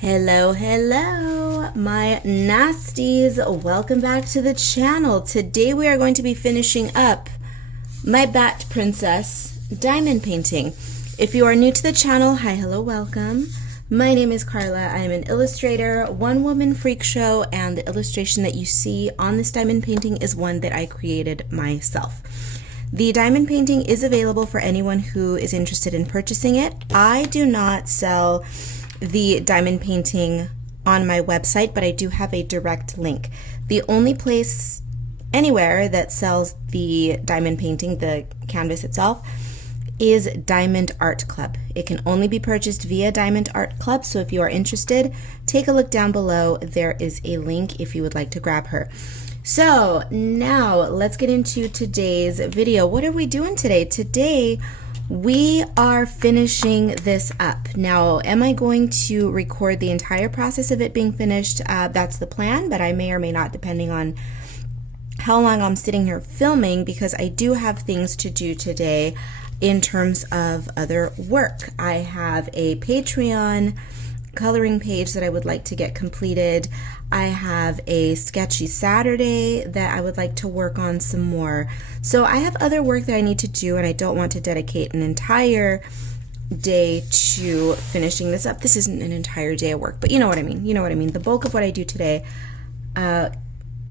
Hello, hello, my nasties. Welcome back to the channel. Today we are going to be finishing up my Bat Princess diamond painting. If you are new to the channel, hi, hello, welcome. My name is Karla. I am an illustrator, one-woman freak show, and the illustration that you see on this diamond painting is one that I created myself. The diamond painting is available for anyone who is interested in purchasing it. I do not sell the diamond painting on my website, but I do have a direct link. The only place anywhere that sells the diamond painting, the canvas itself, is Diamond Art Club. It can only be purchased via Diamond Art Club, so if you are interested, take a look down below. There is a link if you would like to grab her. So now let's get into today's video. What are we doing today? Today we are finishing this up. Now, am I going to record the entire process of it being finished? That's the plan, but I may or may not, depending on how long I'm sitting here filming, because I do have things to do today in terms of other work. I have a Patreon coloring page that I would like to get completed. I have a sketchy Saturday that I would like to work on some more. So I have other work that I need to do, and I don't want to dedicate an entire day to finishing this up. This isn't an entire day of work, but you know what I mean. You know what I mean. The bulk of what I do today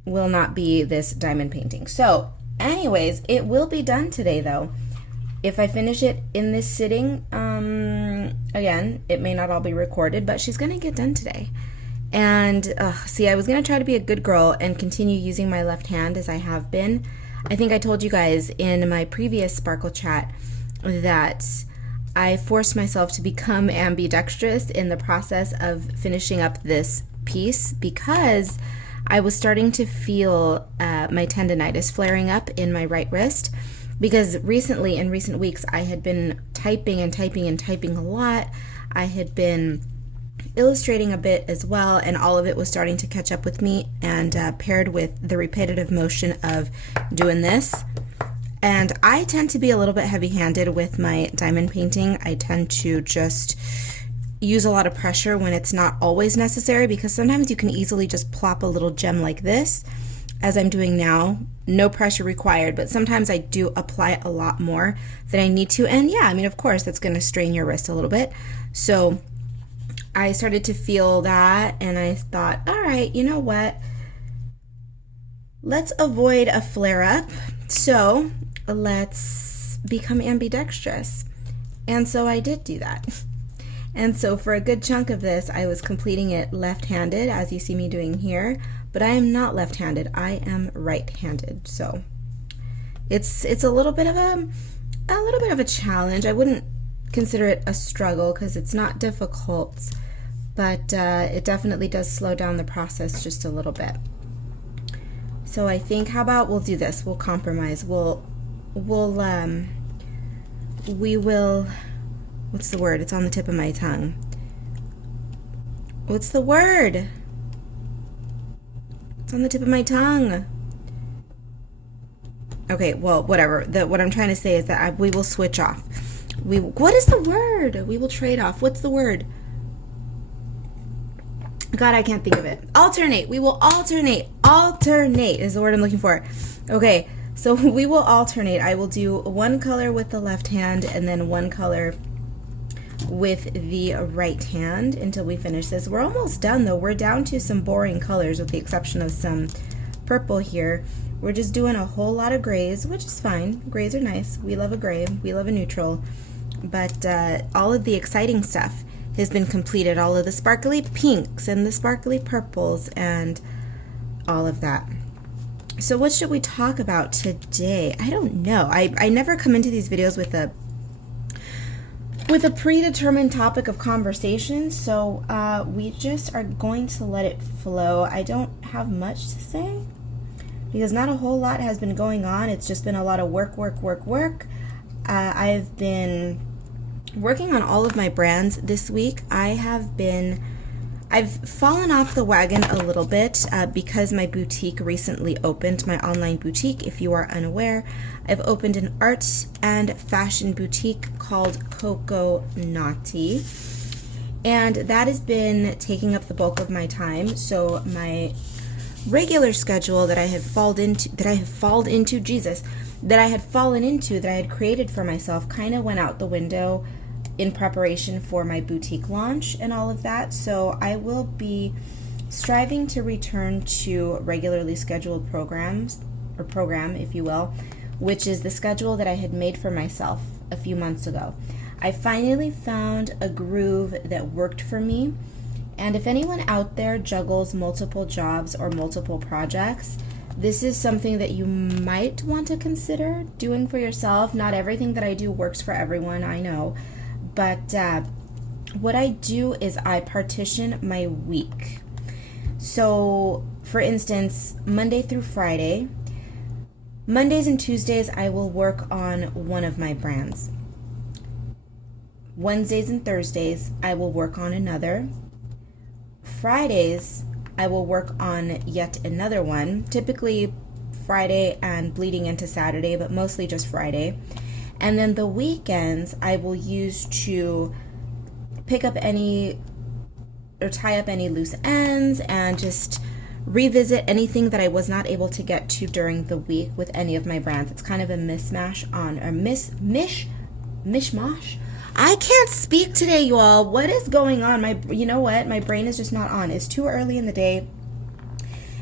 will not be this diamond painting. So anyways, it will be done today though. If I finish it in this sitting, again, it may not all be recorded, but she's gonna get done today. And see, I was gonna try to be a good girl and continue using my left hand as I have been. I think I told you guys in my previous Sparkle chat that I forced myself to become ambidextrous in the process of finishing up this piece because I was starting to feel my tendonitis flaring up in my right wrist. Because recently, in recent weeks, I had been typing and typing and typing a lot. I had been illustrating a bit as well, and all of it was starting to catch up with me, and paired with the repetitive motion of doing this. And I tend to be a little bit heavy-handed with my diamond painting. I tend to just use a lot of pressure when it's not always necessary, because sometimes you can easily just plop a little gem like this, as I'm doing now. No pressure required, but sometimes I do apply a lot more than I need to. And yeah, I mean, of course, that's going to strain your wrist a little bit. So I started to feel that, and I thought, all right, you know what? Let's avoid a flare-up. So let's become ambidextrous. And so I did do that. And so for a good chunk of this, I was completing it left-handed, as you see me doing here. But I am not left-handed. I am right-handed. So it's a little bit of a challenge. I wouldn't consider it a struggle because it's not difficult, but it definitely does slow down the process just a little bit. So I think, how about we'll do this? We'll compromise. We will. What's the word? It's on the tip of my tongue. What's the word? It's on the tip of my tongue. Okay, well, whatever. What I'm trying to say is that we will switch off. What is the word? We will trade off. What's the word? God, I can't think of it. Alternate. We will alternate. Alternate is the word I'm looking for. Okay, so we will alternate. I will do one color with the left hand and then one color with the right hand until we finish this. We're almost done though. We're down to some boring colors with the exception of some purple here. We're just doing a whole lot of grays, which is fine. Grays are nice. We love a gray. We love a neutral. But all of the exciting stuff has been completed. All of the sparkly pinks and the sparkly purples and all of that. So what should we talk about today? I don't know. I never come into these videos with a predetermined topic of conversation, so we just are going to let it flow. I don't have much to say because not a whole lot has been going on. It's just been a lot of work. I've been working on all of my brands this week. I've fallen off the wagon a little bit because my boutique recently opened, my online boutique. If you are unaware, I've opened an art and fashion boutique called Coco Naughty. And that has been taking up the bulk of my time. So my regular schedule that I had fallen into, that I had created for myself, kind of went out the window in preparation for my boutique launch and all of that. So I will be striving to return to regularly scheduled program, if you will, which is the schedule that I had made for myself a few months ago. I finally found a groove that worked for me. And if anyone out there juggles multiple jobs or multiple projects, this is something that you might want to consider doing for yourself. Not everything that I do works for everyone, I know. But what I do is I partition my week. So, for instance, Monday through Friday, Mondays and Tuesdays, I will work on one of my brands. Wednesdays and Thursdays, I will work on another. Fridays, I will work on yet another one, typically Friday and bleeding into Saturday, but mostly just Friday. And then the weekends, I will use to pick up any or tie up any loose ends and just revisit anything that I was not able to get to during the week with any of my brands. It's kind of a mishmash. I can't speak today, you all. What is going on? You know what? My brain is just not on. It's too early in the day,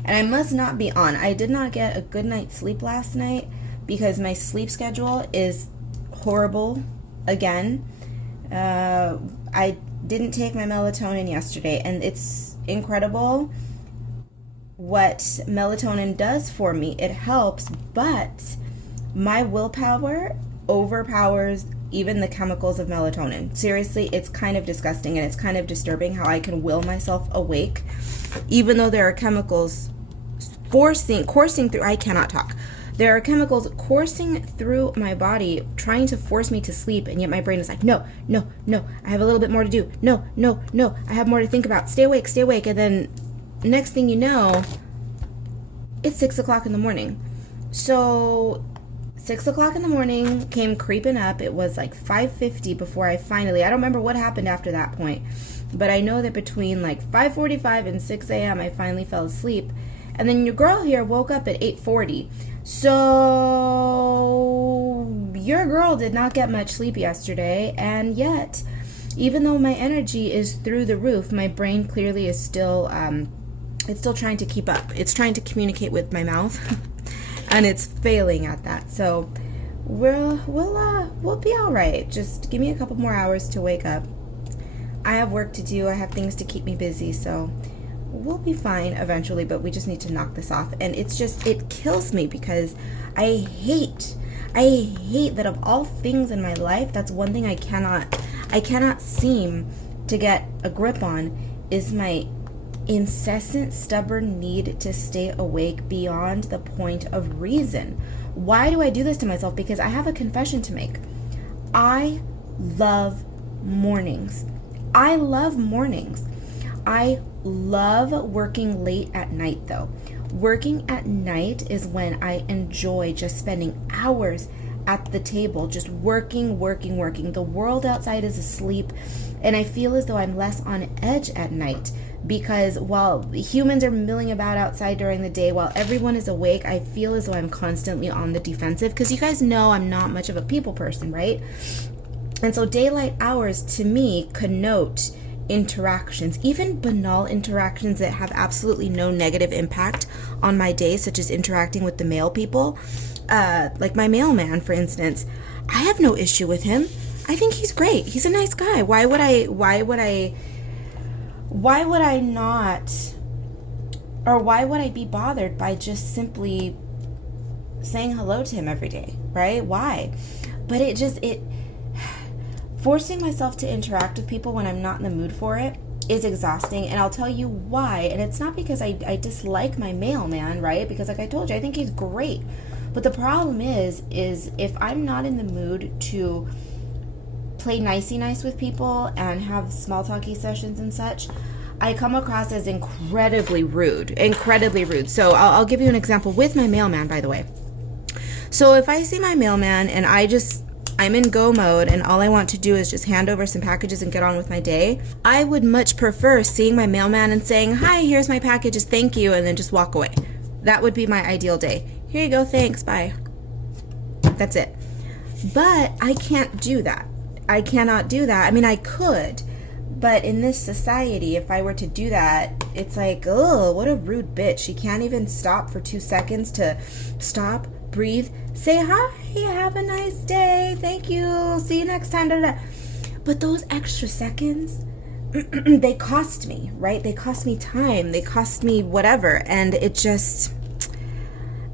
and I must not be on. I did not get a good night's sleep last night because my sleep schedule is horrible again. I didn't take my melatonin yesterday, and it's incredible what melatonin does for me. It helps, but my willpower overpowers even the chemicals of melatonin. Seriously, it's kind of disgusting, and it's kind of disturbing how I can will myself awake even though there are chemicals coursing through. I cannot talk. There are chemicals coursing through my body trying to force me to sleep, and yet my brain is like, no, I have a little bit more to do. No, I have more to think about. Stay awake. And then next thing you know, it's 6 o'clock in the morning. So 6 o'clock in the morning came creeping up. It was like 5:50 before I don't remember what happened after that point, but I know that between like 5:45 and 6 a.m. I finally fell asleep. And then your girl here woke up at 8:40. So your girl did not get much sleep yesterday, and yet, even though my energy is through the roof, my brain clearly is still it's still trying to keep up. It's trying to communicate with my mouth, and it's failing at that. So we'll be all right. Just give me a couple more hours to wake up. I have work to do. I have things to keep me busy, so we'll be fine eventually, but we just need to knock this off. And it kills me because I hate that of all things in my life, that's one thing I cannot seem to get a grip on, is my incessant, stubborn need to stay awake beyond the point of reason. Why do I do this to myself? Because I have a confession to make. I love mornings. I love working late at night, though. Working at night is when I enjoy just spending hours at the table, just working. The world outside is asleep, and I feel as though I'm less on edge at night, because while humans are milling about outside during the day, while everyone is awake, I feel as though I'm constantly on the defensive, because you guys know I'm not much of a people person, right? And so daylight hours to me connote interactions, even banal interactions that have absolutely no negative impact on my day, such as interacting with the mail people, like my mailman, for instance. I have no issue with him. I think he's great. He's a nice guy. Why would I be bothered by just simply saying hello to him every day, right? Why? But forcing myself to interact with people when I'm not in the mood for it is exhausting, and I'll tell you why. And it's not because I dislike my mailman, right? Because like I told you, I think he's great. But the problem is if I'm not in the mood to play nicey nice with people and have small talky sessions and such, I come across as incredibly rude. So I'll give you an example with my mailman, by the way. So if I see my mailman and I just I'm in go mode and all I want to do is just hand over some packages and get on with my day, I would much prefer seeing my mailman and saying, hi, here's my packages, thank you, and then just walk away. That would be my ideal day. Here you go, thanks, bye. That's it. But I can't do that. I cannot do that. I mean, I could, but in this society, if I were to do that, it's like, oh, what a rude bitch. She can't even stop for 2 seconds to stop, breathe, say hi, have a nice day, thank you, see you next time, da, da, da. But those extra seconds, they cost me, right? They cost me time, they cost me whatever, and it just,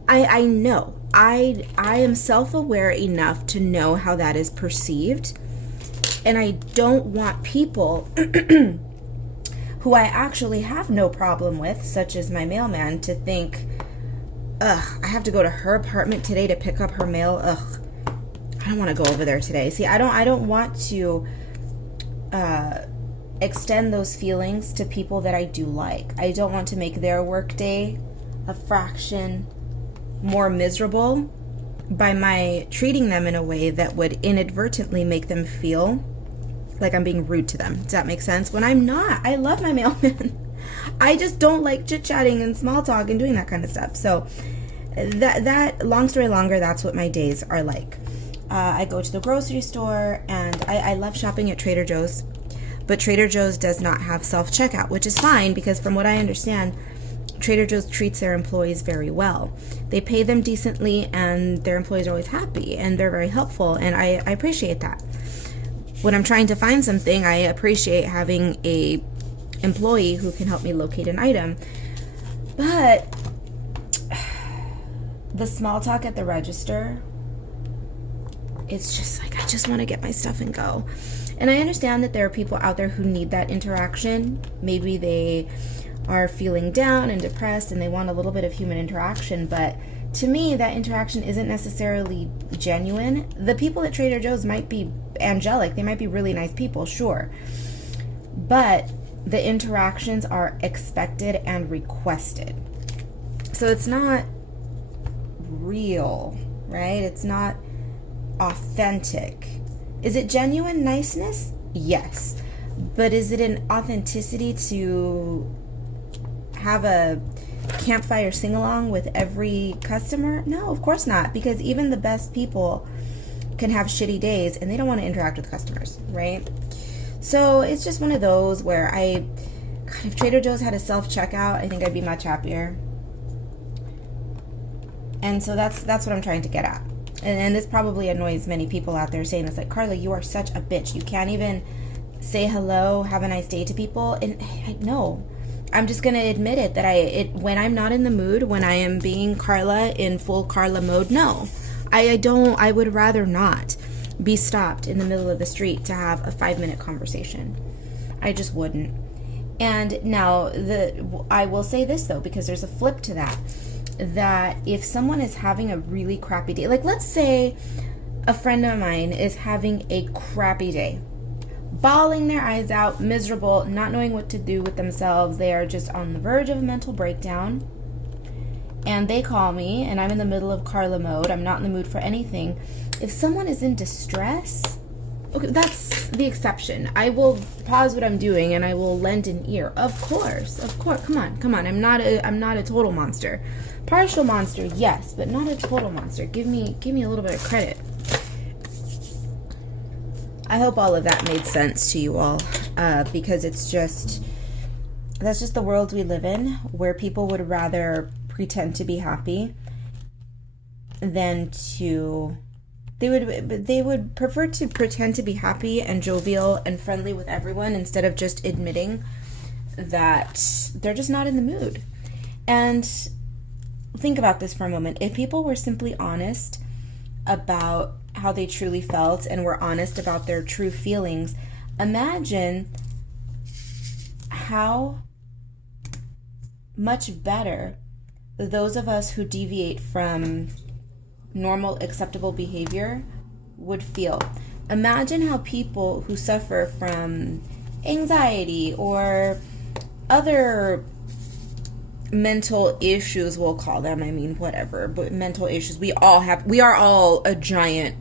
I know. I am self-aware enough to know how that is perceived, and I don't want people who I actually have no problem with, such as my mailman, to think, ugh, I have to go to her apartment today to pick up her mail. Ugh, I don't want to go over there today. See, I don't want to extend those feelings to people that I do like. I don't want to make their workday a fraction more miserable by my treating them in a way that would inadvertently make them feel like I'm being rude to them. Does that make sense? When I'm not. I love my mailman. I just don't like chit-chatting and small talk and doing that kind of stuff. So that long story longer, that's what my days are like. I go to the grocery store, and I love shopping at Trader Joe's, but Trader Joe's does not have self-checkout, which is fine because from what I understand, Trader Joe's treats their employees very well. They pay them decently, and their employees are always happy, and they're very helpful, and I appreciate that. When I'm trying to find something, I appreciate having a employee who can help me locate an item. But the small talk at the register, it's just like, I just want to get my stuff and go. And I understand that there are people out there who need that interaction. Maybe they are feeling down and depressed and they want a little bit of human interaction, but to me, that interaction isn't necessarily genuine. The people at Trader Joe's might be angelic, they might be really nice people, sure, but the interactions are expected and requested. So it's not real, right? It's not authentic. Is it genuine niceness? Yes. But is it an authenticity to have a campfire sing-along with every customer? No, of course not, because even the best people can have shitty days and they don't want to interact with customers, right? So it's just one of those where God, if Trader Joe's had a self-checkout, I think I'd be much happier. And so that's what I'm trying to get at. And this probably annoys many people out there saying this, like, Karla, you are such a bitch. You can't even say hello, have a nice day to people. And no, I'm just going to admit it, that when I'm not in the mood, when I am being Karla in full Karla mode, no, I would rather not be stopped in the middle of the street to have a 5-minute conversation. I just wouldn't. And now I will say this though, because there's a flip to that if someone is having a really crappy day, like let's say a friend of mine is having a crappy day, bawling their eyes out, miserable, not knowing what to do with themselves, they are just on the verge of a mental breakdown, and they call me and I'm in the middle of Karla mode, I'm not in the mood for anything. If someone is in distress, okay, that's the exception. I will pause what I'm doing and I will lend an ear. Of course. Come on. I'm not a total monster. Partial monster, yes, but not a total monster. Give me a little bit of credit. I hope all of that made sense to you all, because that's just the world we live in, where people would rather pretend to be happy than to. They would prefer to pretend to be happy and jovial and friendly with everyone instead of just admitting that they're just not in the mood. And think about this for a moment. If people were simply honest about how they truly felt and were honest about their true feelings, imagine how much better those of us who deviate from normal acceptable behavior would feel. Imagine how people who suffer from anxiety or other mental issues, we'll call them, I mean, whatever, but mental issues, we are all a giant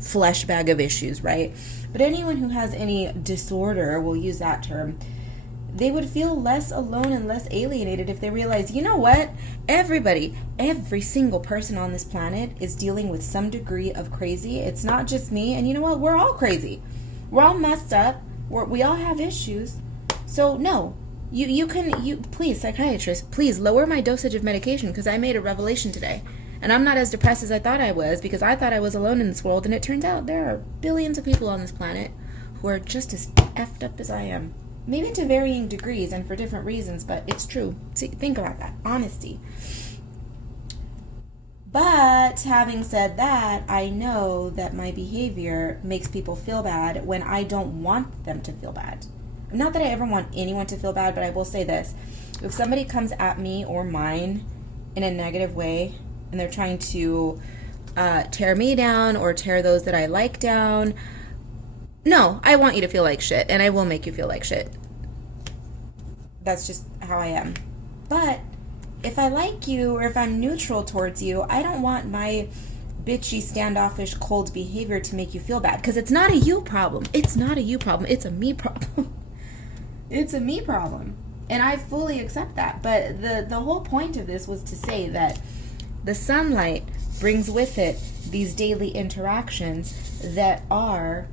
flesh bag of issues, right? But anyone who has any disorder, we'll use that term, they would feel less alone and less alienated if they realize, you know what? Everybody, every single person on this planet is dealing with some degree of crazy. It's not just me. And you know what? We're all crazy. We're all messed up. We all have issues. So no, you please, psychiatrist, please lower my dosage of medication, because I made a revelation today. And I'm not as depressed as I thought I was, because I thought I was alone in this world. And it turns out there are billions of people on this planet who are just as effed up as I am. Maybe to varying degrees and for different reasons, but it's true. See, think about that. Honesty. But having said that, I know that my behavior makes people feel bad when I don't want them to feel bad. Not that I ever want anyone to feel bad, but I will say this. If somebody comes at me or mine in a negative way and they're trying to tear me down or tear those that I like down, no, I want you to feel like shit, and I will make you feel like shit. That's just how I am. But if I like you, or if I'm neutral towards you, I don't want my bitchy, standoffish, cold behavior to make you feel bad, because it's not a you problem. It's not a you problem. It's a me problem. It's a me problem. And I fully accept that. But the whole point of this was to say that the sunlight brings with it these daily interactions that are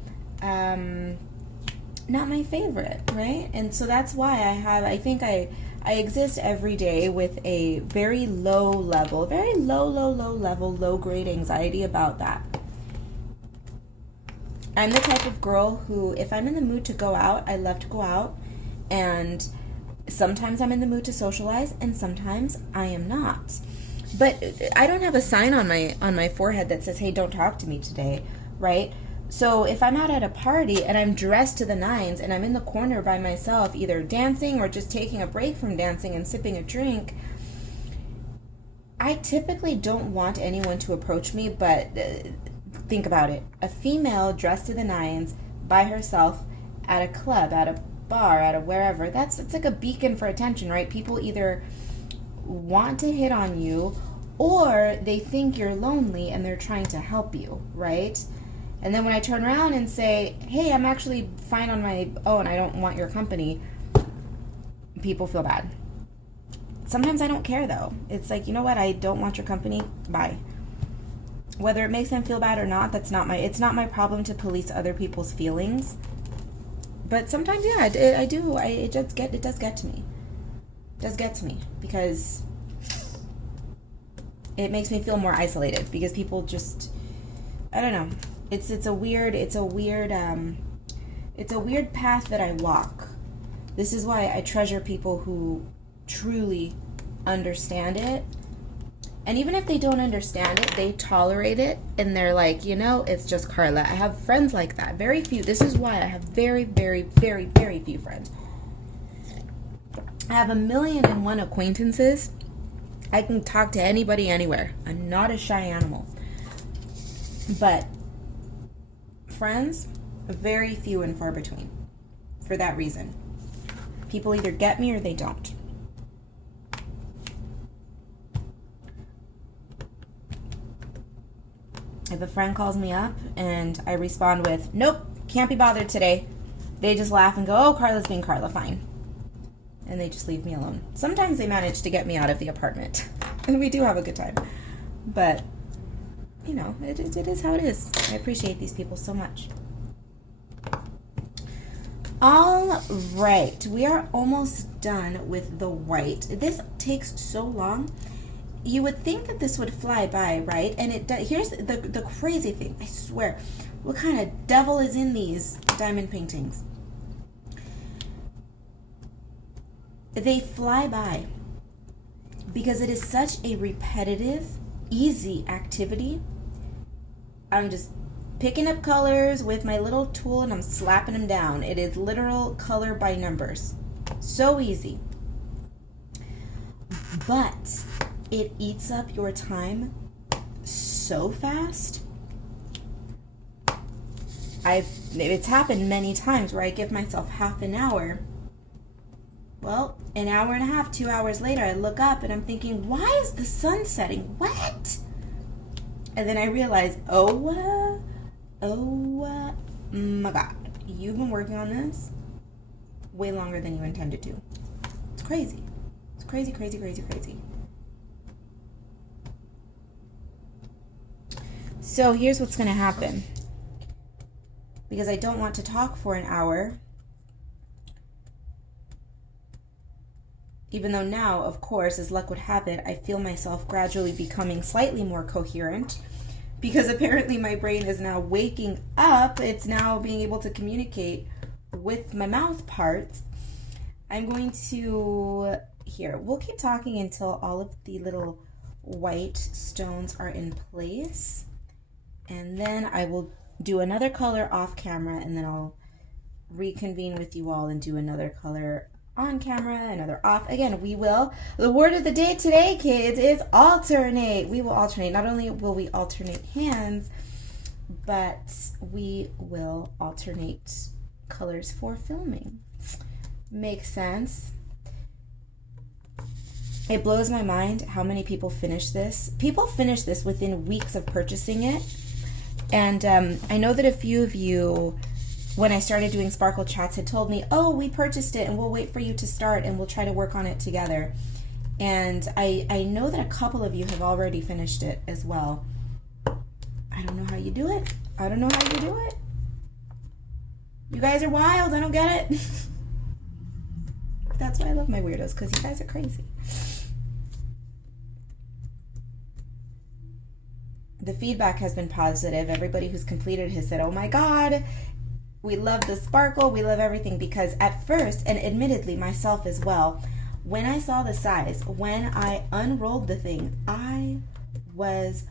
not my favorite, right? And so that's why I think I exist every day with a very low level, very low grade anxiety about that. I'm the type of girl who, if I'm in the mood to go out, I love to go out, and sometimes I'm in the mood to socialize, and sometimes I am not. But I don't have a sign on my forehead that says, hey, don't talk to me today, right? So if I'm out at a party and I'm dressed to the nines and I'm in the corner by myself, either dancing or just taking a break from dancing and sipping a drink, I typically don't want anyone to approach me. But think about it. A female dressed to the nines by herself at a club, at a bar, at a wherever, it's like a beacon for attention, right? People either want to hit on you or they think you're lonely and they're trying to help you, right? And then when I turn around and say, hey, I'm actually fine on my own, I don't want your company, people feel bad. Sometimes I don't care, though. It's like, you know what, I don't want your company, bye. Whether it makes them feel bad or not, it's not my problem to police other people's feelings. But sometimes, yeah, it does get to me. It does get to me, because it makes me feel more isolated, because people just, I don't know. It's a weird path that I walk. This is why I treasure people who truly understand it. And even if they don't understand it, they tolerate it, and they're like, you know, it's just Karla. I have friends like that. Very few. This is why I have very, very, very, very few friends. I have 1,000,001 acquaintances. I can talk to anybody anywhere. I'm not a shy animal. But friends, very few and far between. For that reason. People either get me or they don't. If a friend calls me up and I respond with, nope, can't be bothered today, they just laugh and go, oh, Karla's being Karla, fine. And they just leave me alone. Sometimes they manage to get me out of the apartment. And we do have a good time. But, you know, it is how it is. I appreciate these people so much. All right. We are almost done with the white. This takes so long. You would think that this would fly by, right? And it does. Here's the crazy thing. I swear. What kind of devil is in these diamond paintings? They fly by because it is such a repetitive, easy activity. I'm just picking up colors with my little tool and I'm slapping them down. It is literal color by numbers. So easy. But it eats up your time so fast. It's happened many times where I give myself half an hour. Well, an hour and a half, 2 hours later, I look up and I'm thinking, why is the sun setting? What? And then I realize, Oh my God. You've been working on this way longer than you intended to. It's crazy. It's crazy, crazy, crazy, crazy. So here's what's going to happen. Because I don't want to talk for an hour. Even though now, of course, as luck would have it, I feel myself gradually becoming slightly more coherent. Because apparently my brain is now waking up. It's now being able to communicate with my mouth parts. I'm going to, here, we'll keep talking until all of the little white stones are in place. And then I will do another color off camera, and then I'll reconvene with you all and do another color on camera, another off. Again, we will. The word of the day today, kids, is alternate. We will alternate. Not only will we alternate hands, but we will alternate colors for filming. Makes sense. It blows my mind how many people finish this. People finish this within weeks of purchasing it. And I know that a few of you, when I started doing Sparkle Chats, had told me, oh, we purchased it and we'll wait for you to start and we'll try to work on it together. And I know that a couple of you have already finished it as well. I don't know how you do it. I don't know how you do it. You guys are wild. I don't get it. That's why I love my weirdos, because you guys are crazy. The feedback has been positive. Everybody who's completed has said, oh my God, we love the sparkle, we love everything. Because at first, and admittedly myself as well, when I saw the size, when I unrolled the thing, I was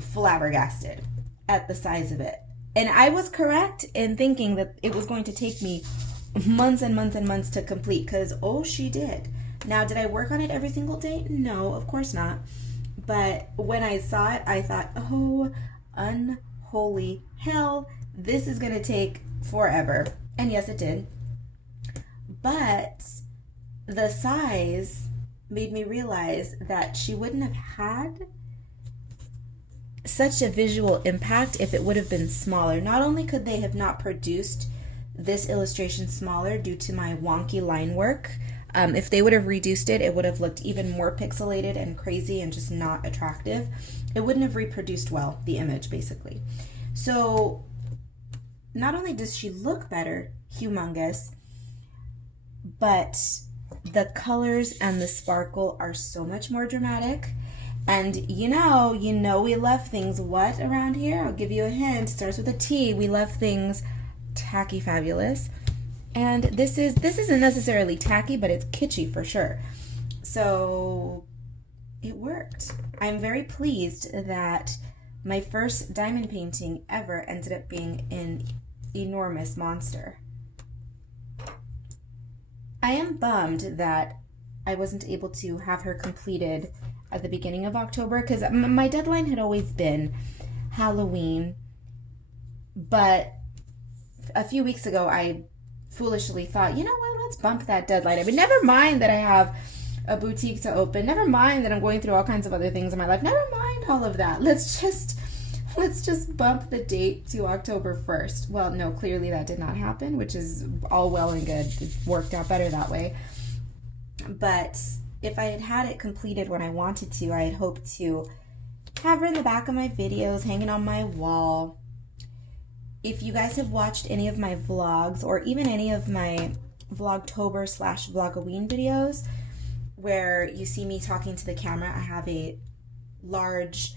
flabbergasted at the size of it. And I was correct in thinking that it was going to take me months and months and months to complete, because oh, she did. Now, did I work on it every single day? No, of course not. But when I saw it, I thought, oh, unholy hell, this is going to take forever. And yes, it did. But the size made me realize that she wouldn't have had such a visual impact if it would have been smaller. Not only could they have not produced this illustration smaller due to my wonky line work, if they would have reduced it, it would have looked even more pixelated and crazy and just not attractive. It wouldn't have reproduced well, the image, basically. So not only does she look better, humongous, but the colors and the sparkle are so much more dramatic. And you know we love things what around here? I'll give you a hint. It starts with a T. We love things tacky fabulous. And this isn't necessarily tacky, but it's kitschy for sure. So it worked. I'm very pleased that my first diamond painting ever ended up being an enormous monster. I am bummed that I wasn't able to have her completed at the beginning of October, because my deadline had always been Halloween. But a few weeks ago, I foolishly thought, you know what, let's bump that deadline. I mean, never mind that I have a boutique to open. Never mind that I'm going through all kinds of other things in my life. Never mind all of that. Let's just bump the date to October 1st. Well, no, clearly that did not happen, which is all well and good. It worked out better that way. But if I had had it completed when I wanted to, I had hoped to have her in the back of my videos, hanging on my wall. If you guys have watched any of my vlogs, or even any of my vlogtober / vlogoween videos, where you see me talking to the camera, I have a large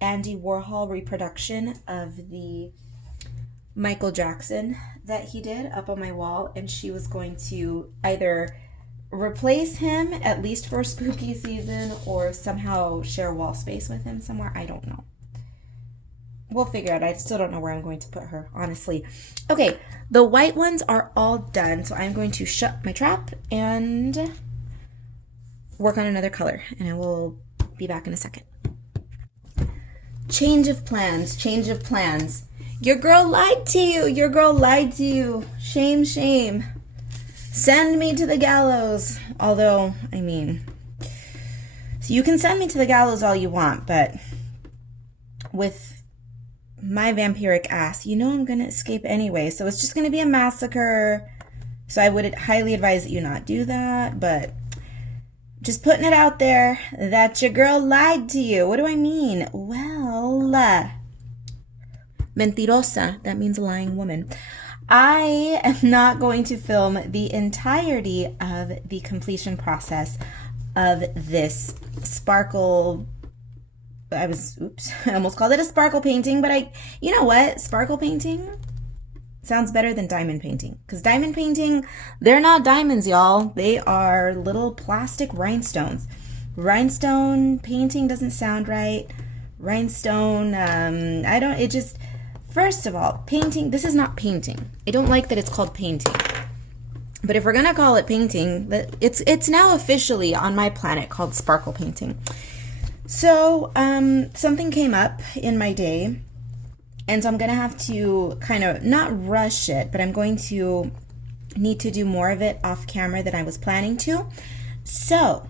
Andy Warhol reproduction of the Michael Jackson that he did up on my wall, and she was going to either replace him, at least for spooky season, or somehow share wall space with him somewhere. I don't know. We'll figure it out. I still don't know where I'm going to put her, honestly. Okay, the white ones are all done, so I'm going to shut my trap and work on another color, and I will be back in a second. Change of plans, change of plans. Your girl lied to you. Your girl lied to you. Shame, shame. Send me to the gallows. Although, I mean, so you can send me to the gallows all you want, but with my vampiric ass. You know I'm going to escape anyway, so it's just going to be a massacre. So I would highly advise that you not do that, but just putting it out there that your girl lied to you. What do I mean? Well, mentirosa, that means a lying woman. I am not going to film the entirety of the completion process of this sparkle. I almost called it a sparkle painting, but you know what? Sparkle painting sounds better than diamond painting, because diamond painting, they're not diamonds, y'all. They are little plastic rhinestones. Rhinestone painting doesn't sound right. Rhinestone, first of all, painting, this is not painting. I don't like that it's called painting. But if we're gonna call it painting, it's now officially on my planet called sparkle painting. So, something came up in my day, and so I'm going to have to kind of not rush it, but I'm going to need to do more of it off camera than I was planning to. So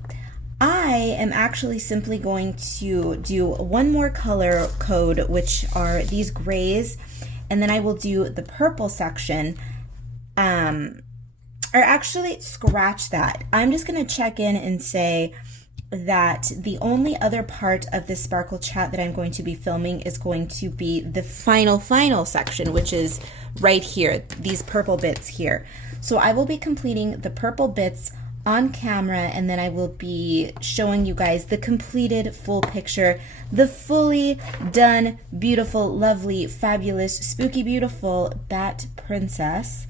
I am actually simply going to do one more color code, which are these grays, and then I will do the purple section. Or actually, scratch that. I'm just going to check in and say that the only other part of this sparkle chat that I'm going to be filming is going to be the final section, which is right here, these purple bits here. So I will be completing the purple bits on camera, and then I will be showing you guys the completed full picture, the fully done, beautiful, lovely, fabulous, spooky, beautiful Bat Princess.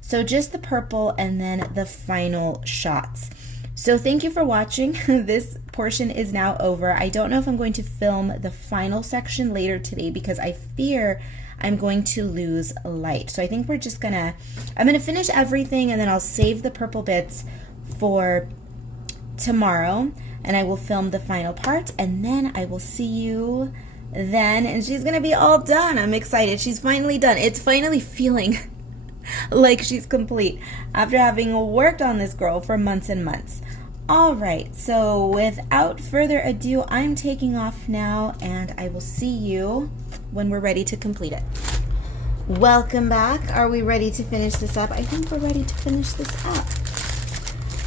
So just the purple and then the final shots. So thank you for watching. This portion is now over. I don't know if I'm going to film the final section later today because I fear I'm going to lose light. So I think we're just I'm gonna finish everything, and then I'll save the purple bits for tomorrow, and I will film the final part, and then I will see you then, and she's gonna be all done. I'm excited. She's finally done. It's finally feeling like she's complete after having worked on this girl for months and months. All right, so without further ado, I'm taking off now, and I will see you when we're ready to complete it. Welcome back. Are we ready to finish this up? I think we're ready to finish this up.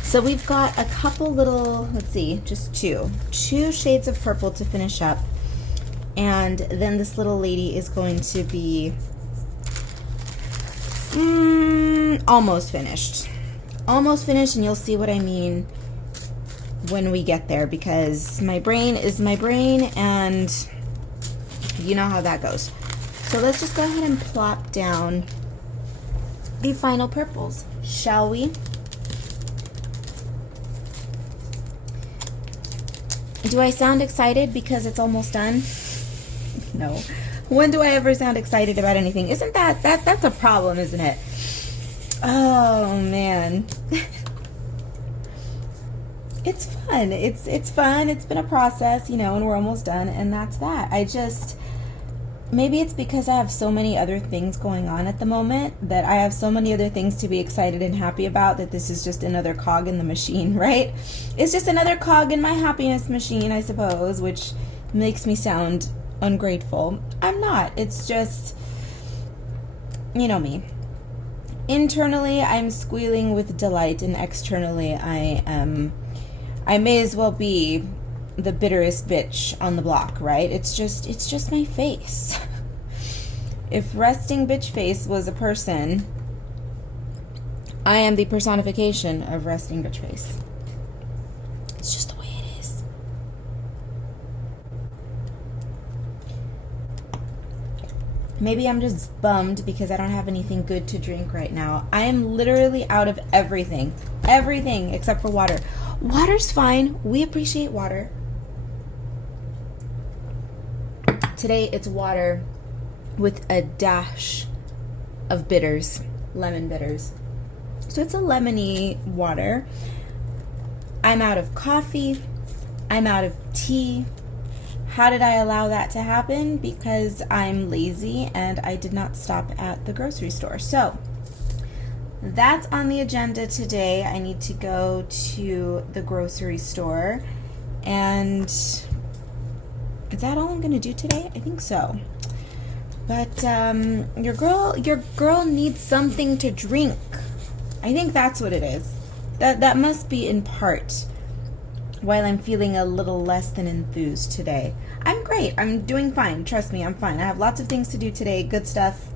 So we've got a couple little, let's see, just two shades of purple to finish up, and then this little lady is going to be almost finished, and you'll see what I mean when we get there, because my brain is my brain, and you know how that goes. So let's just go ahead and plop down the final purples, shall we? Do I sound excited because it's almost done? No. When do I ever sound excited about anything? Isn't that's a problem, isn't it? Oh man. It's fun. It's fun. It's been a process, you know, and we're almost done, and that's that. Maybe it's because I have so many other things going on at the moment, that I have so many other things to be excited and happy about, that this is just another cog in the machine, right? It's just another cog in my happiness machine, I suppose, which makes me sound ungrateful. I'm not. It's just, you know me. Internally, I'm squealing with delight, and externally, I may as well be the bitterest bitch on the block, right? It's just my face. If resting bitch face was a person, I am the personification of resting bitch face. It's just the way it is. Maybe I'm just bummed because I don't have anything good to drink right now. I am literally out of everything. Everything except for water. Water's fine. We appreciate water. Today it's water with a dash of bitters, lemon bitters. So it's a lemony water. I'm out of coffee. I'm out of tea. How did I allow that to happen? Because I'm lazy and I did not stop at the grocery store. So that's on the agenda today. I need to go to the grocery store, and is that all I'm going to do today? I think so. But your girl needs something to drink. I think that's what it is. That must be in part why I'm feeling a little less than enthused today. I'm great. I'm doing fine. Trust me, I'm fine. I have lots of things to do today. Good stuff.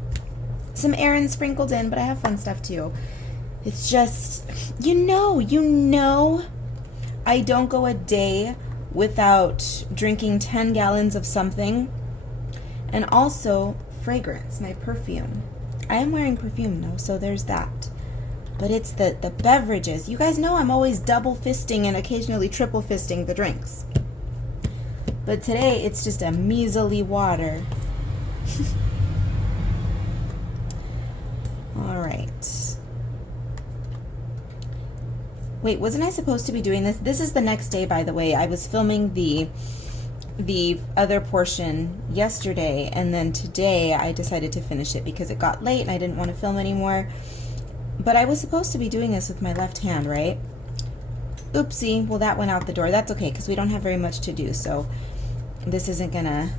Some errands sprinkled in, but I have fun stuff too. It's just, you know, I don't go a day without drinking 10 gallons of something. And also fragrance, my perfume. I am wearing perfume now, so there's that. But it's the beverages. You guys know I'm always double fisting and occasionally triple fisting the drinks. But today it's just a measly water. All right. Wait, wasn't I supposed to be doing this? This is the next day, by the way. I was filming the other portion yesterday, and then today I decided to finish it because it got late and I didn't want to film anymore. But I was supposed to be doing this with my left hand, right? Oopsie. Well, that went out the door. That's okay because we don't have very much to do, so this isn't going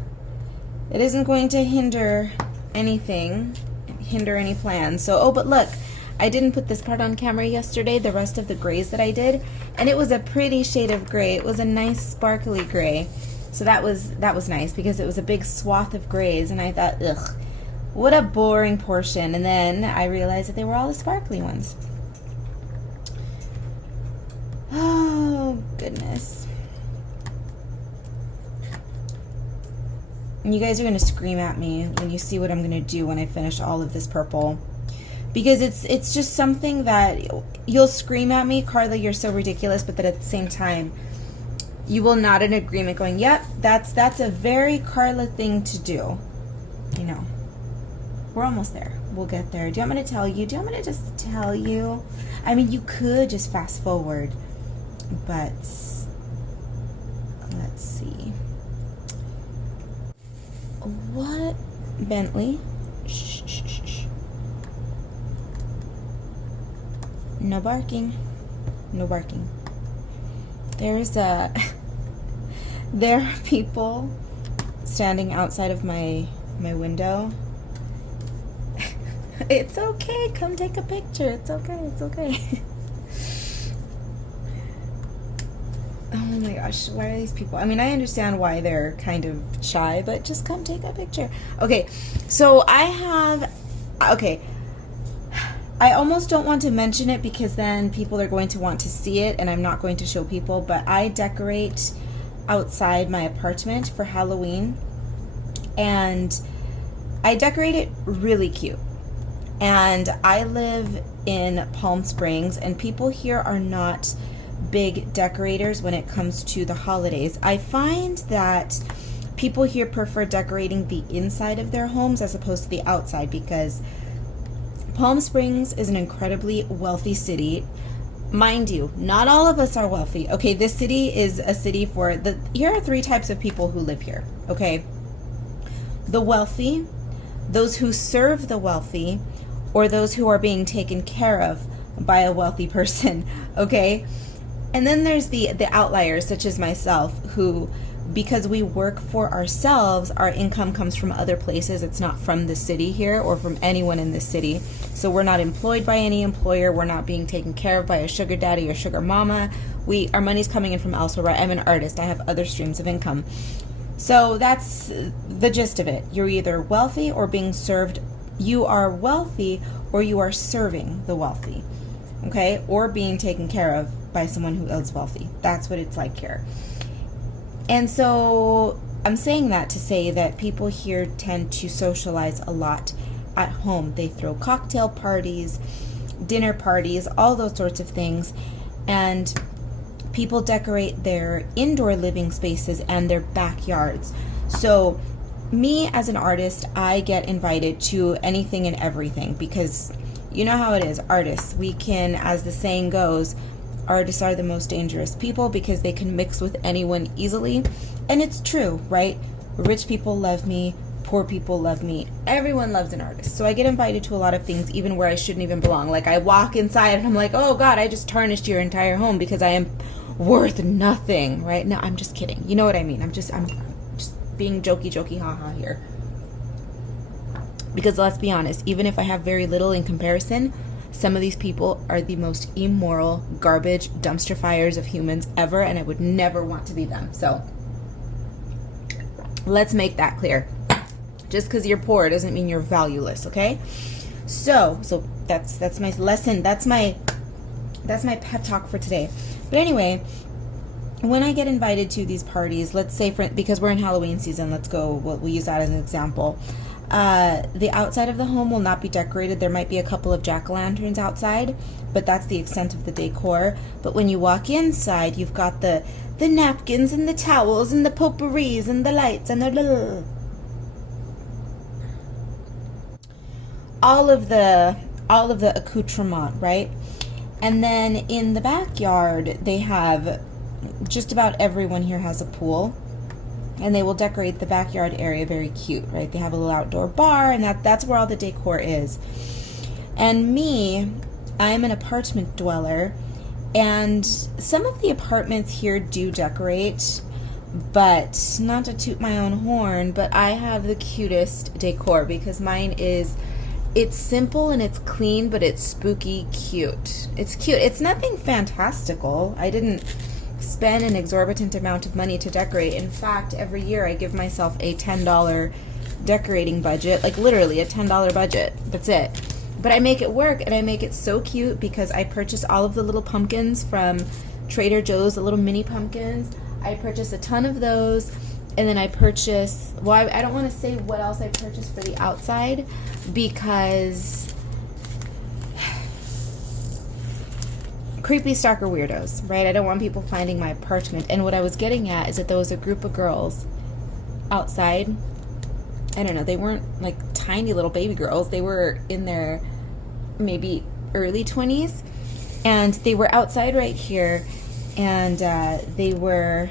to hinder anything, hinder any plans. So, oh, but look, I didn't put this part on camera yesterday, the rest of the grays that I did, and it was a pretty shade of gray. It was a nice sparkly gray. So that was nice because it was a big swath of grays, and I thought, ugh, what a boring portion. And then I realized that they were all the sparkly ones. Oh, goodness. And you guys are going to scream at me when you see what I'm going to do when I finish all of this purple. Because it's just something that you'll scream at me, Karla, you're so ridiculous, but that at the same time, you will nod in agreement going, yep, that's a very Karla thing to do. You know. We're almost there. We'll get there. Do you want me to tell you? Do you want me to just tell you? I mean, you could just fast forward, but let's see. What? Bentley? Shh, shh, shh, shh. No barking. No barking. There are people standing outside of my window. It's okay. Come take a picture. It's okay. It's okay. Oh my gosh. Why are these people? I mean, I understand why they're kind of shy, but just come take a picture. Okay. So I almost don't want to mention it because then people are going to want to see it and I'm not going to show people, but I decorate outside my apartment for Halloween, and I decorate it really cute. And I live in Palm Springs, and people here are not big decorators when it comes to the holidays. I find that people here prefer decorating the inside of their homes as opposed to the outside, because Palm Springs is an incredibly wealthy city. Mind you, not all of us are wealthy. Okay, this city is a city for here are 3 types of people who live here, okay? The wealthy, those who serve the wealthy, or those who are being taken care of by a wealthy person, okay? And then there's the outliers, such as myself, who, because we work for ourselves, our income comes from other places. It's not from the city here or from anyone in this city. So we're not employed by any employer. We're not being taken care of by a sugar daddy or sugar mama. Our money's coming in from elsewhere. Right? I'm an artist. I have other streams of income. So that's the gist of it. You're either wealthy or being served. You are wealthy or you are serving the wealthy, okay? Or being taken care of by someone who is wealthy. That's what it's like here. And so I'm saying that to say that people here tend to socialize a lot at home. They throw cocktail parties, dinner parties, all those sorts of things. And people decorate their indoor living spaces and their backyards. So me as an artist, I get invited to anything and everything because you know how it is, artists. We can, as the saying goes, artists are the most dangerous people because they can mix with anyone easily. And it's true, right? Rich people love me, poor people love me. Everyone loves an artist. So I get invited to a lot of things even where I shouldn't even belong. Like I walk inside and I'm like, oh God, I just tarnished your entire home because I am worth nothing, right? No, I'm just kidding. You know what I mean? I'm just being jokey haha here. Because let's be honest, even if I have very little in comparison, some of these people are the most immoral, garbage, dumpster fires of humans ever, and I would never want to be them. So let's make that clear. Just because you're poor doesn't mean you're valueless, okay? So that's my lesson. That's my pep talk for today. But anyway, when I get invited to these parties, let's say because we're in Halloween season, we'll use that as an example. The outside of the home will not be decorated. There might be a couple of jack-o'-lanterns outside, but that's the extent of the decor. But when you walk inside, you've got the napkins and the towels and the potpourris and the lights and all of the accoutrement, right? And then in the backyard, they have, just about everyone here has a pool. And they will decorate the backyard area very cute, right? They have a little outdoor bar, and that's where all the decor is. And me, I'm an apartment dweller, and some of the apartments here do decorate, but not to toot my own horn, but I have the cutest decor because mine it's simple and it's clean, but it's spooky cute. It's cute. It's nothing fantastical. I didn't spend an exorbitant amount of money to decorate. In fact, every year I give myself a $10 decorating budget, like literally a $10 budget. That's it. But I make it work, and I make it so cute because I purchase all of the little pumpkins from Trader Joe's, the little mini pumpkins. I purchase a ton of those, and then I purchase, well, I don't want to say what else I purchased for the outside because creepy stalker weirdos, right? I don't want people finding my apartment. And what I was getting at is that there was a group of girls outside. I don't know, they weren't like tiny little baby girls. They were in their maybe early 20s, and they were outside right here, and they were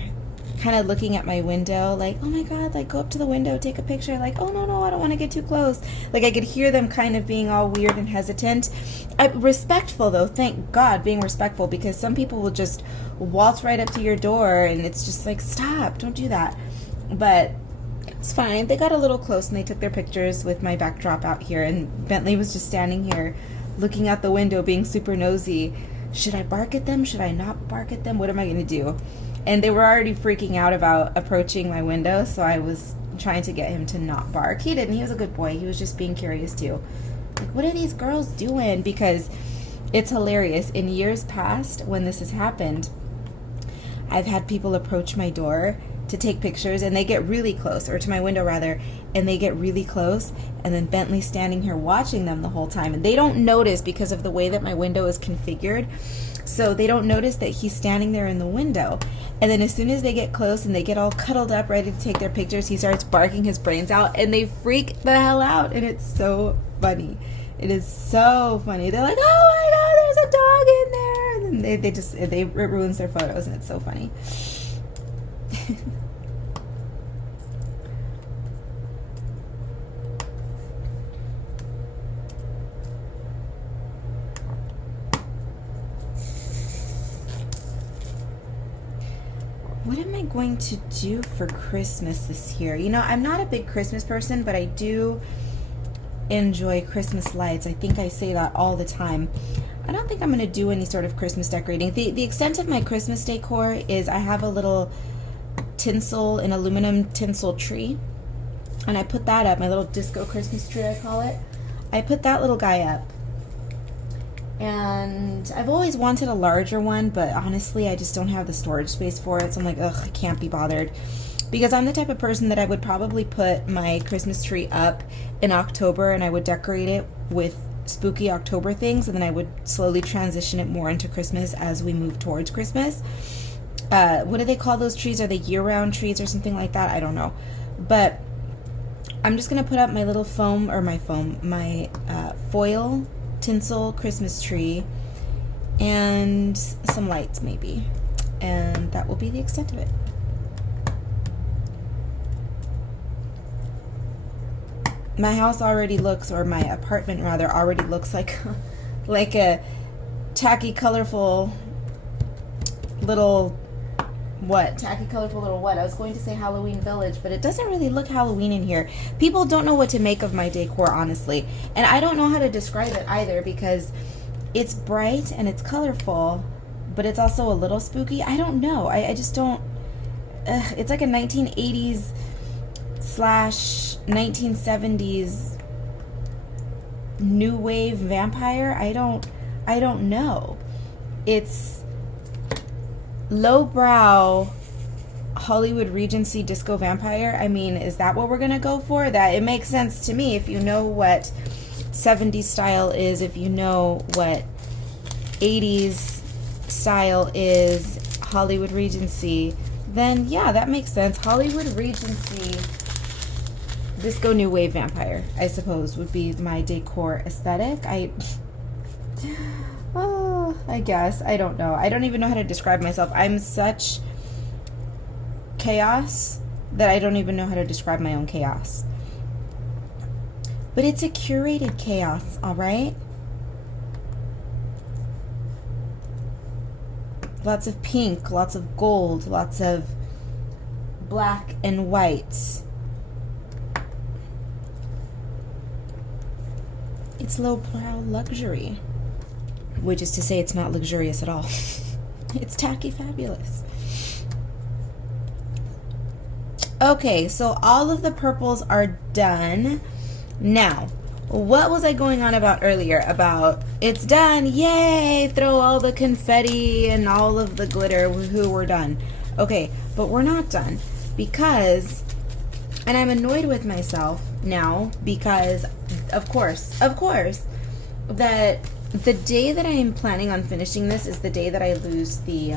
kind of looking at my window like, oh my god, like go up to the window, take a picture, like, oh no, I don't want to get too close. Like I could hear them kind of being all weird and hesitant. Respectful though, thank God, being respectful, because some people will just waltz right up to your door and it's just like, stop, don't do that. But it's fine. They got a little close and they took their pictures with my backdrop out here, and Bentley was just standing here looking out the window being super nosy. Should I bark at them? Should I not bark at them? What am I going to do? And they were already freaking out about approaching my window, so I was trying to get him to not bark. He didn't. He was a good boy. He was just being curious too. Like, what are these girls doing? Because it's hilarious. In years past, when this has happened, I've had people approach my door to take pictures, and they get really close, or to my window rather, and they get really close, and then Bentley's standing here watching them the whole time, and they don't notice because of the way that my window is configured. So they don't notice that he's standing there in the window. And then as soon as they get close and they get all cuddled up ready to take their pictures, he starts barking his brains out, and they freak the hell out. And it's so funny. It is so funny. They're like, oh my god, there's a dog in there. And then it ruins their photos, and it's so funny. What am I going to do for Christmas this year? You know, I'm not a big Christmas person, but I do enjoy Christmas lights. I think I say that all the time. I don't think I'm going to do any sort of Christmas decorating. The extent of my Christmas decor is I have a little tinsel, an aluminum tinsel tree, and I put that up, my little disco Christmas tree I call it. I put that little guy up. And I've always wanted a larger one, but honestly, I just don't have the storage space for it. So I'm like, ugh, I can't be bothered. Because I'm the type of person that I would probably put my Christmas tree up in October, and I would decorate it with spooky October things, and then I would slowly transition it more into Christmas as we move towards Christmas. What do they call those trees? Are they year-round trees or something like that? I don't know. But I'm just going to put up my little my foil tinsel Christmas tree and some lights maybe, and that will be the extent of it. My house already looks, or my apartment rather, already looks like a tacky, colorful little What? Tacky, colorful little what? I was going to say Halloween Village, but it doesn't really look Halloween in here. People don't know what to make of my decor, honestly. And I don't know how to describe it either because it's bright and it's colorful, but it's also a little spooky. I don't know. I just don't... it's like a 1980s / 1970s new wave vampire. I don't know. It's lowbrow Hollywood Regency disco vampire. I mean, is that what we're gonna go for? That it makes sense to me if you know what 70s style is, if you know what 80s style is, Hollywood Regency, then yeah, that makes sense. Hollywood Regency disco new wave vampire, I suppose, would be my decor aesthetic. I guess. I don't know. I don't even know how to describe myself. I'm such chaos that I don't even know how to describe my own chaos. But it's a curated chaos, all right? Lots of pink, lots of gold, lots of black and white. It's lowbrow luxury. Which is to say it's not luxurious at all. It's tacky fabulous. Okay, so all of the purples are done. Now, what was I going on about earlier? About it's done, yay, throw all the confetti and all of the glitter, woohoo, we're done. Okay, but we're not done because, and I'm annoyed with myself now because, of course, that the day that I am planning on finishing this is the day that I lose the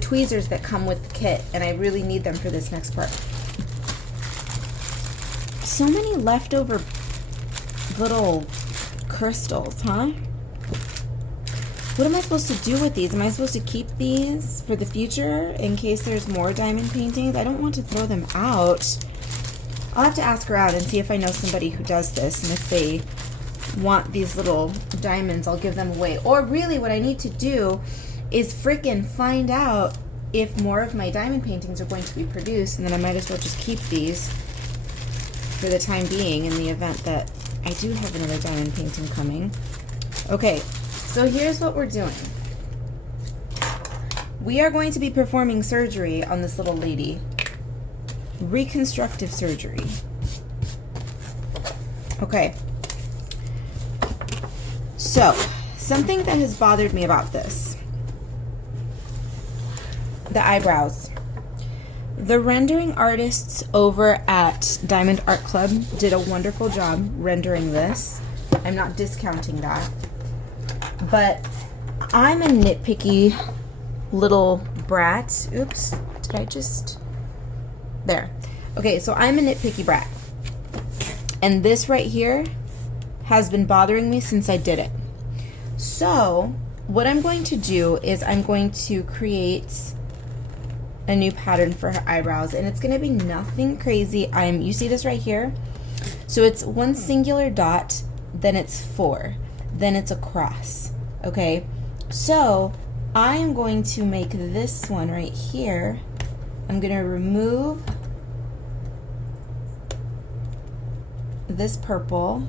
tweezers that come with the kit, and I really need them for this next part. So many leftover little crystals, huh? What am I supposed to do with these? Am I supposed to keep these for the future in case there's more diamond paintings? I don't want to throw them out. I'll have to ask around and see if I know somebody who does this, and if they want these little diamonds, I'll give them away. Or really what I need to do is frickin' find out if more of my diamond paintings are going to be produced, and then I might as well just keep these for the time being in the event that I do have another diamond painting coming. Okay, so here's what we're doing. We are going to be performing surgery on this little lady. Reconstructive surgery. Okay. So, something that has bothered me about this. The eyebrows. The rendering artists over at Diamond Art Club did a wonderful job rendering this. I'm not discounting that. But I'm a nitpicky little brat. Oops, did I just... There. Okay, so I'm a nitpicky brat. And this right here has been bothering me since I did it. So, what I'm going to do is I'm going to create a new pattern for her eyebrows, and it's going to be nothing crazy. You see this right here? So it's one singular dot, then it's 4, then it's a cross. Okay? So, I am going to make this one right here. I'm going to remove this purple,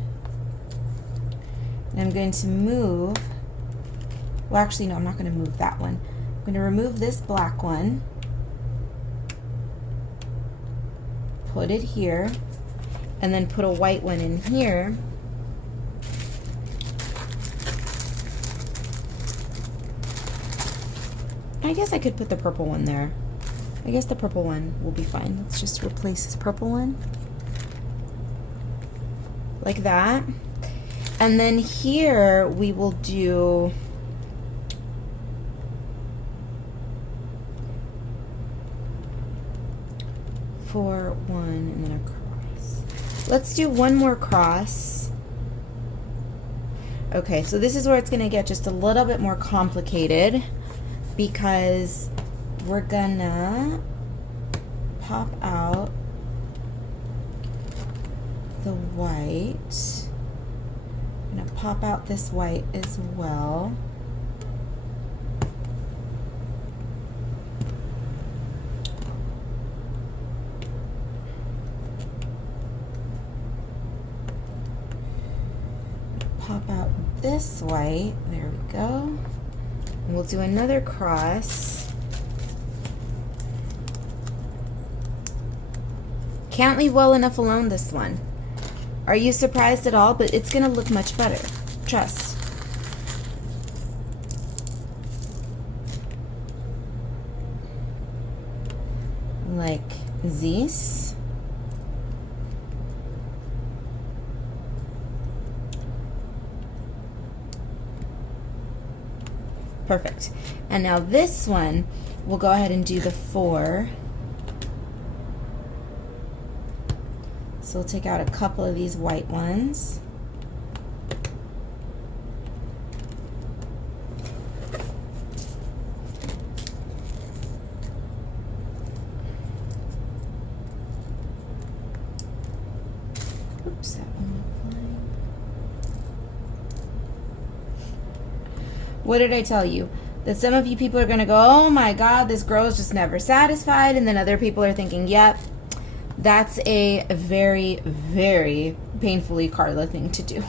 and I'm going to move, well actually no, I'm not going to move that one. I'm going to remove this black one, put it here, and then put a white one in here. I guess I could put the purple one there. I guess the purple one will be fine. Let's just replace this purple one. Like that. And then here we will do one and then a cross. Let's do one more cross. Okay, so this is where it's going to get just a little bit more complicated because we're gonna pop out the white. I'm gonna pop out this white as well. this white. There we go. And we'll do another cross. Can't leave well enough alone, this one. Are you surprised at all? But it's going to look much better. Trust. Like this. Perfect. And now this one, we'll go ahead and do the 4. So we'll take out a couple of these white ones. Oops, that one went flying. What did I tell you? That some of you people are going to go, oh my God, this girl is just never satisfied. And then other people are thinking, yep, that's a very, very painfully Karla thing to do.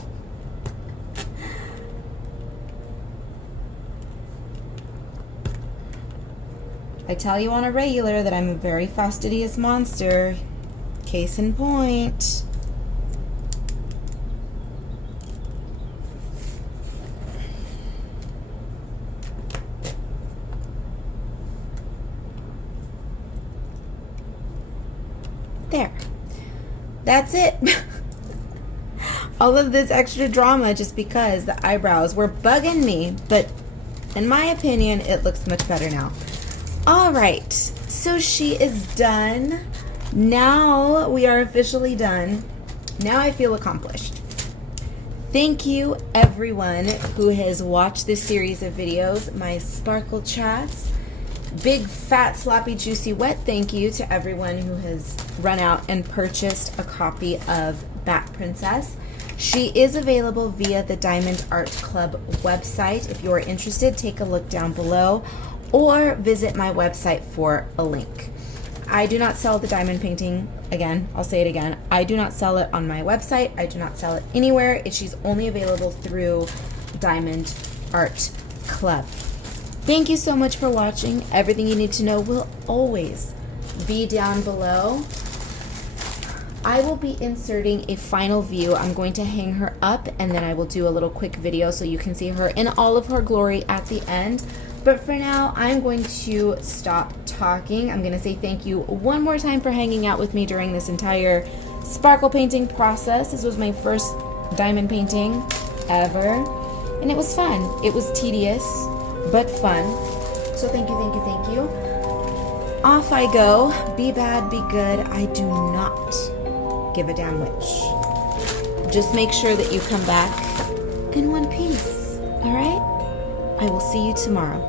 I tell you on a regular that I'm a very fastidious monster. Case in point. There. That's it. All of this extra drama just because the eyebrows were bugging me, but in my opinion, it looks much better now. All right, so she is done. Now we are officially done. Now I feel accomplished. Thank you everyone who has watched this series of videos, my sparkle chats. Big, fat, sloppy, juicy, wet thank you to everyone who has run out and purchased a copy of Bat Princess. She is available via the Diamond Art Club website. If you are interested, take a look down below or visit my website for a link. I do not sell the diamond painting. Again, I'll say it again. I do not sell it on my website. I do not sell it anywhere. She's only available through Diamond Art Club. Thank you so much for watching. Everything you need to know will always be down below. I will be inserting a final view. I'm going to hang her up and then I will do a little quick video so you can see her in all of her glory at the end. But for now, I'm going to stop talking. I'm going to say thank you one more time for hanging out with me during this entire sparkle painting process. This was my first diamond painting ever, and it was fun. It was tedious, but fun. So thank you, thank you, thank you. Off I go. Be bad, be good. I do not give a damn which. Just make sure that you come back in one piece, all right? I will see you tomorrow.